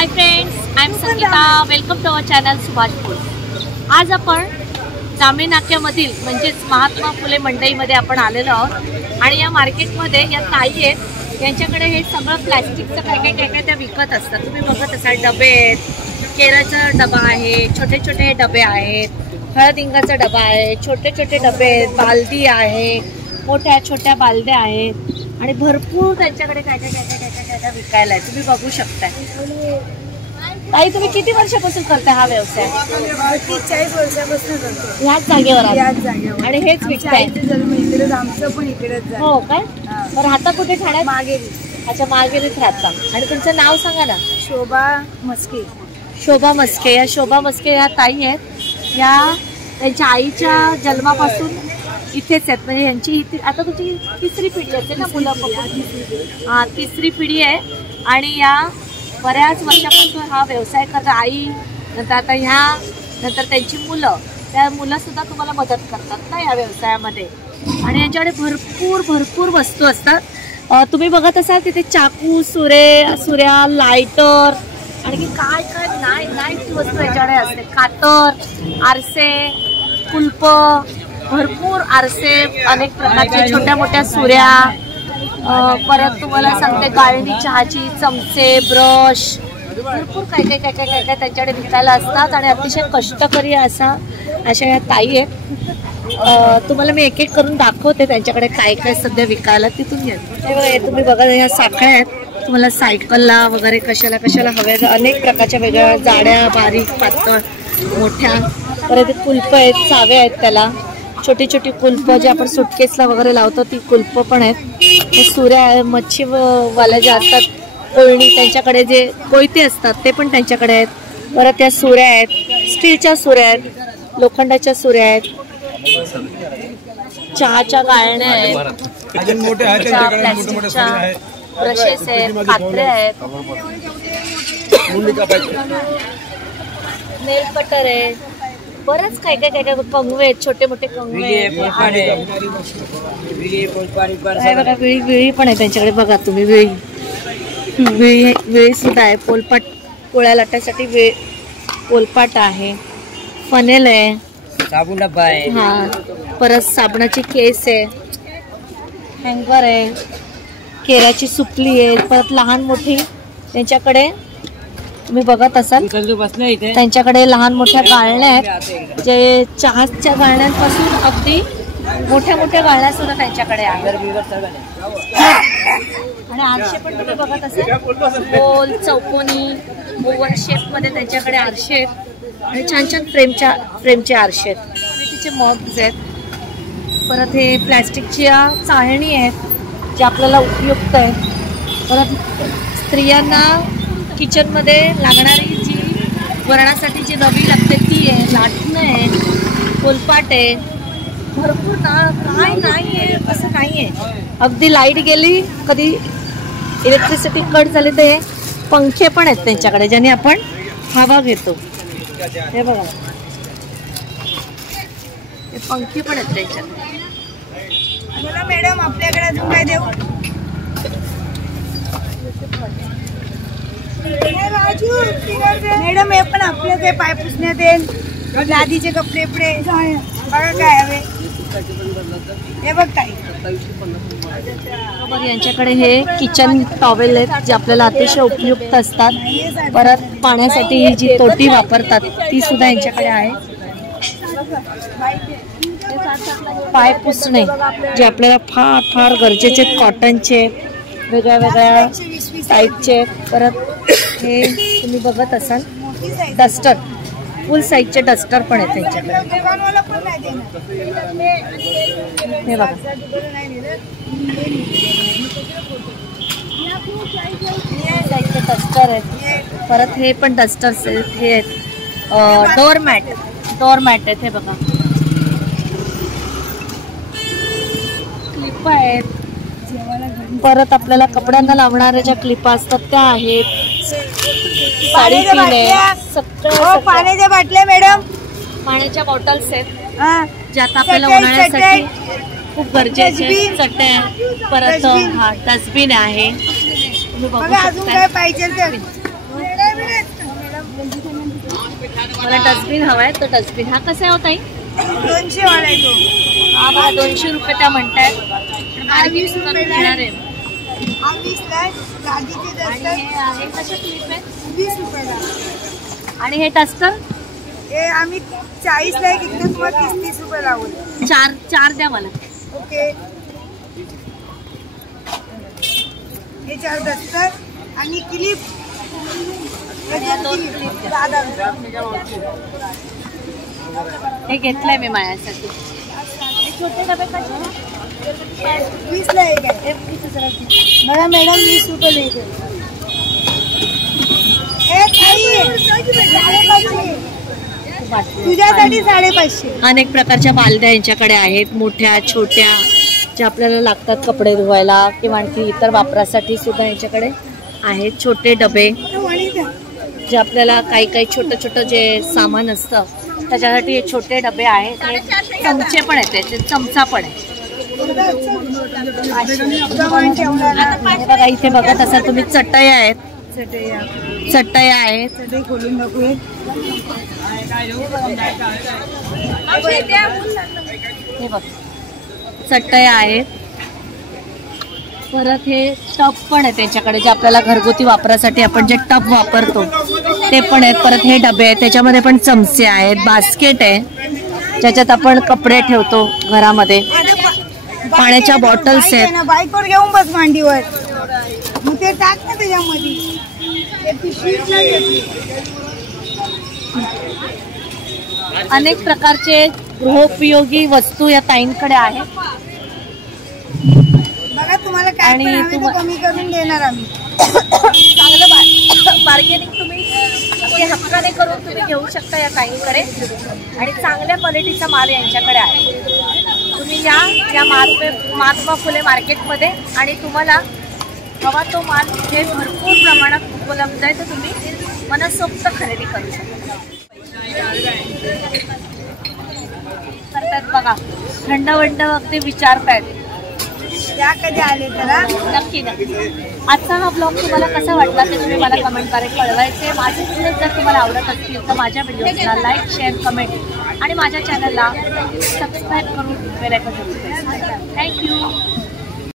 High friends, I am Sangeeta. Welcome to our channel Subhash food. आज आपण जांभळी नाक्यामधील म्हणजेच महात्मा फुले मंडईमध्ये आपण आलेलो आहोत आणि या मार्केटमध्ये या ताई आहेत. यांच्याकडे हे सगळं प्लॅस्टिकचं काय त्या विकत असतात. तुम्ही बघत असाल डबे आहेत, केराचा डबा आहे, छोटे छोटे डबे आहेत, हळद हिंगाचा डबा आहे, छोटे छोटे डबे आहेत, बालदी आहे, मोठ्या छोट्या बालद्या आहेत आणि भरपूर त्यांच्याकडे काय विकायला आहे. तुम्ही बघू शकता. ताई, तुम्ही किती वर्षापासून करता हा व्यवसाय? 40 वर्षापासून करतो. याच जागेवर? याच जागेवर. आणि हेच विकताय? आमचं पण इकडेच. हो काय? बरं, राहता कुठे? ठाण्यात? मागेरी. अच्छा, मागेरीत राहता. आणि तुमचं नाव सांगा ना. शोभा मस्के. शोभा मस्के. या शोभा मस्के या ताई आहेत. या त्यांच्या आईच्या जन्मापासून इथेच आहेत. म्हणजे यांची आता तुमची तिसरी पिढी असेल ना मुलं? हां, तिसरी पिढी आहे. आणि या बऱ्याच वर्षापासून हा व्यवसाय करतात. आई नंतर आता नंतर त्यांची मुलं, त्या मुलंसुद्धा तुम्हाला मदत करतात ना या व्यवसायामध्ये. आणि यांच्याकडे भरपूर वस्तू असतात. तुम्ही बघत असाल तिथे चाकू, सुऱ्या, लायटर, आणखी काय नाही वस्तू याच्याकडे असते. कातर, आरसे, कुलप, भरपूर आरसे, अनेक प्रकारचे छोट्या मोठ्या सुऱ्या. परत तुम्हाला सांगते गाळणी चहाची, चमचे, ब्रश, भरपूर काय त्यांच्याकडे विकायला असतात. आणि अतिशय कष्टकरी अशा या ताई आहेत. तुम्हाला मी एक करून दाखवते त्यांच्याकडे काय सध्या विकायला. तिथून येत तुम्ही बघा, ह्या साखळ्या आहेत. तुम्हाला सायकलला वगैरे कशाला हव्या, अनेक प्रकारच्या वेगळ्या, जाड्या, बारीक, पातळ, मोठ्या. परत कुलप आहेत, चावे आहेत, त्याला छोटी कुलप जे आपण सुटकेसला वगैरे लावतो ती कुलप पण आहेत. हे सुऱ्या, मच्छीवाल्या ज्या असतात, कोळणी, त्यांच्याकडे जे कोयते असतात ते पण त्यांच्याकडे आहेत. परत त्या सुऱ्या आहेत, स्टीलच्या सुऱ्या आहेत, लोखंडाच्या सुऱ्या आहेत, चहाच्या गाळण्या आहेत, प्लास्टिकच्या ब्रशेस आहेत, कात्र्या आहेत, नेल कटर आहे, बरंच काय कंगवे आहेत, छोटे मोठे कंगवे. बघा, विळी पण आहे त्यांच्याकडे. बघा तुम्ही, विळी सुद्धा आहे. पोलपाट, पोळ्या लाटासाठी पोलपाट आहे. फनेल आहे, साबण डब्बा आहे. हा, परत साबणाची केस आहे, हँगर आहे, केराची सुपली आहे. परत लहान मोठी त्यांच्याकडे तुम्ही बघत असाल त्यांच्याकडे लहान मोठ्या गाळण्या आहेत, जे चहाच्या गाळण्यांपासून अगदी मोठ्या गाळण्या सुद्धा त्यांच्याकडे आहेत. आणि आरशे पण तुम्ही बघत असाल, गोल, चौकोनी, ओव्हल शेप मध्ये त्यांच्याकडे आरशे आहेत. आणि छान फ्रेमचे आरशे आहेत. तिचे मग्स आहेत. परत हे प्लॅस्टिकच्या चाळणी आहेत ज्या आपल्याला उपयुक्त आहेत. परत स्त्रियांना किचनमध्ये लागणारी जी वरणासाठी जी रवी लागते ती आहे, लाटणं आहे, कोलपाट आहे. भरपूर काय नाही आहे असं नाही आहे. अगदी लाईट गेली, कधी इलेक्ट्रिसिटी कट झाली तर हे पंखे पण आहेत त्यांच्याकडे, ज्याने आपण हवा घेतो. हे बघा, हे पंखे पण आहेत त्यांच्याकडे. मॅडम, आपल्याकडे अजून काय देऊ? मॅडम, हे पण आपल्या ते पाय पुसण्यात येईल, लादीचे कपडे बघा काय हवे. हे बघ काय. यांच्याकडे हे किचन टॉवेल आहेत जे आपल्याला अतिशय उपयुक्त असतात. परत पाण्यासाठी ही जी तोटी वापरतात ती सुद्धा यांच्याकडे आहे. पाय पुसणे जे आपल्याला फार गरजेचे, कॉटनचे, वेगळ्या टाईपचे. परत हे तुम्ही बघत असाल डस्टर, फुल साईजचे डस्टर पण आहेत त्यांच्याकडे. हे बघा, साईजचे डस्टर आहेत. परत हे पण डस्टर्स आहेत. हे आहेत डोअरमॅट आहेत. हे बघा, क्लिप आहेत. परत आपल्याला कपड्यांना लावणाऱ्या ज्या क्लिपा असतात त्या आहेत. साडी पिन आहे, पाण्याच्या बाटल्या मॅडम, पाण्याच्या बॉटल्स आहेत ज्या आता आपल्याला उन्हाळ्यासाठी खूप गरजेचे. चटया, परत हा डस्टबिन आहे. तुम्ही बघू शकता. मला डस्टबिन हवाय, तो डस्टबिन हा कसा आहे होता 200 वाला आहे तो. हा बघा 200 रुपये त्या म्हणतायत. वीस करून रुपये घेणार आहे. हा 20 ला आहे. लादीचे आणि डस्टर हे कशा क्लिप आहे 20 रुपयाला. आणि हे डस्टर हे आम्ही 40 ला एक इकडे तुम्हाला 30 रुपये लावले. चार द्या मला. ओके. हे 4 डस्टर आणि क्लिप. हे घेतलंय मी माझ्यासाठी. छोटे डबे कसे 20 ला एक आहे. बघा मॅडम 20 रुपये लेके. तुझ्यासाठी 550. अनेक प्रकारच्या बालद्या यांच्याकडे आहेत, मोठ्या छोट्या, ज्या आपल्याला लागतात कपडे धुवायला किंवा आणखी इतर वापरासाठी सुद्धा यांच्याकडे आहेत. छोटे डबे जे आपल्याला काही छोटं जे सामान असतं त्याच्यासाठी हे छोटे डबे आहेत. हे चमचे पण आहेत, त्याचे चमचा पण आहे. बघा इथे बघत असाल तुम्ही चटया आहेत. चटया आहेत. खोलून दाखवूया. हे बघ चटया आहेत. परत हे टब पण आहे त्यांच्याकडे, जे आपल्याला घरगुती वापरासाठी आपण जे टब वापरतो ते पण आहेत. परत हे डबे आहेत, त्याच्यामध्ये पण चमचे आहेत. बास्केट आहे ज्याच्यात आपण कपडे ठेवतो घरामध्ये. पाण्याच्या बॉटल्स आहेत. बाईकवर घेऊन बस मांडीवर, मग ते टाक ना त्याच्यामध्ये. अनेक प्रकारचे गृहोपयोगी वस्तू या ताईंकडे आहेत. बघा तुम्हाला काय आणि कमी करून देणार आम्ही. चांगलं बार्गेनिंग तुम्ही अगदी हक्काने करून तुम्ही घेऊ शकता या ताईंकडे. आणि चांगल्या क्वालिटीचा माल यांच्याकडे आहे. तुम्ही या महात्मा फुले मार्केटमध्ये आणि तुम्हाला हवा तो माल हे भरपूर प्रमाणात उपलब्ध आहे, तर तुम्ही मनसोक्त खरेदी करू शकता. करतात बघा, थंड अगदी विचारतायत. या कधी आले तर नक्की. आजचा हा ब्लॉग तुम्हाला कसा वाटला ते तुम्ही मला कमेंटद्वारे कळवायचे. माझे व्हिडिओ जर तुम्हाला आवडत असतील तर माझ्या व्हिडिओला लाईक, शेअर, कमेंट आणि माझ्या चॅनलला सबस्क्राईब करून बेल आयकॉन जरूर प्रेस करा. थँक्यू.